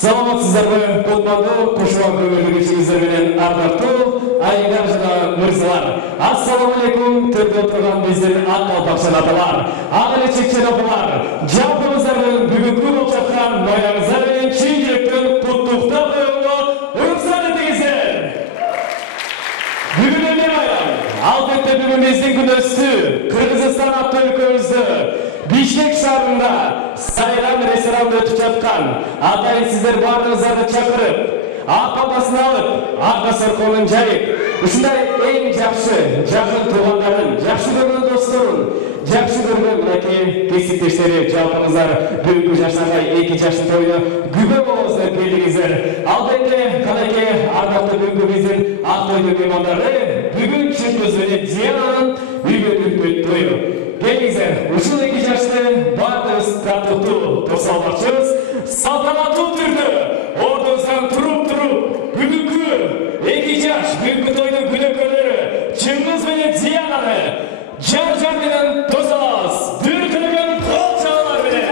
Саламатсыздарбы, Кутмандуу, Кушуак көңүлдөгүчүңүздөр менен ардактуу айымдар жана мырзалар. Ассаламу алейкум, төрдө отурган биздин ак калпакчан аталар, ак эле чекчен апалар, жалпыңыздардын бүгүнкү болуп жаткан байрамыңыздар менен чын жүрөктөн куттуктап коюуга уруксат этиңиздер. Бүгүн эмне байрам? Албетте бүгүн биздин күнөөбүздү, Кыргызстан аттуу өлкөбүздү Бишкек шаарында сайран ресторанда өтүп жаткан атайын сиздер баарыңыздарды чакырып, ак бабасын алып, ак дасторконун жайып, ушундай эң жакшы жакын туугандарын, жакшы көргөн досторун, жакшы көргөн мынакей кесиптештери жалпыңыздар бүгүнкү жаштардай 2 жаштын тоюна күбө болуңуздар келдиңиздер. Албетте канакей ардактуу бүгүнкү биздин ак тойдун меймандары бүгүн Чыңгыз менен Диананын үйгө тою. Келиңиздер, ушул 2 жашты баардыгыбыз тартыктуу тосо алмакчыбыз. Салтанаттуу түрдө ордуңуздан туруп, бүгүнкү 2 жаш бүгүнкү тойдун күнөөкөрлөрү Чыңгыз менен Диананы жар менен тосо алабыз. Дүркүлгөн кол чабуулар менен.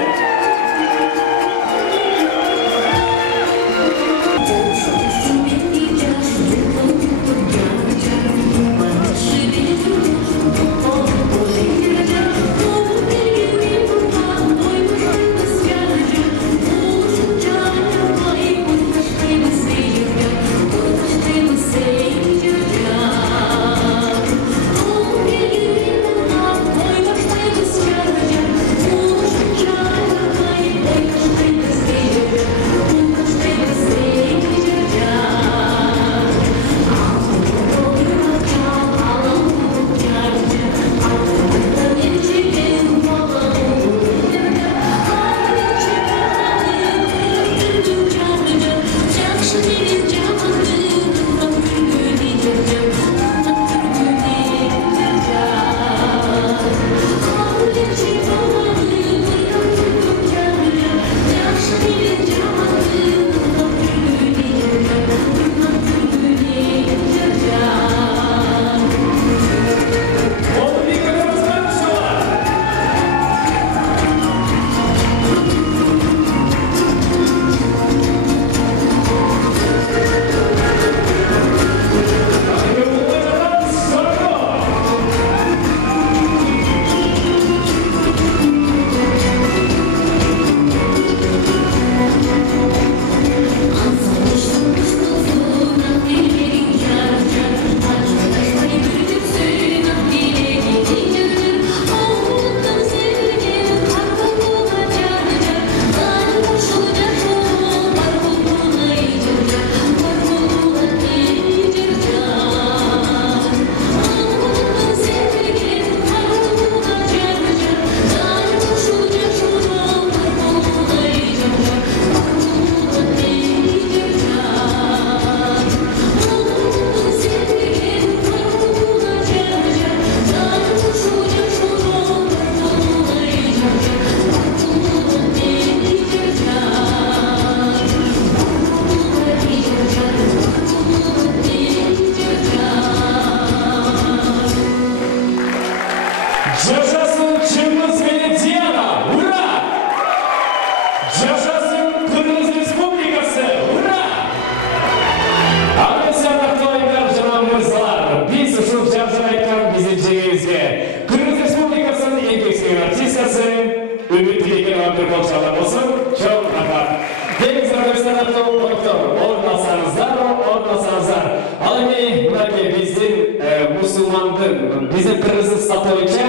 Bizim Kırgızistan boyunca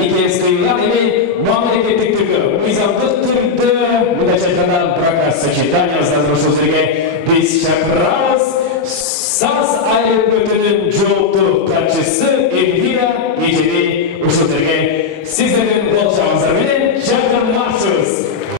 Nikes kıyılan emin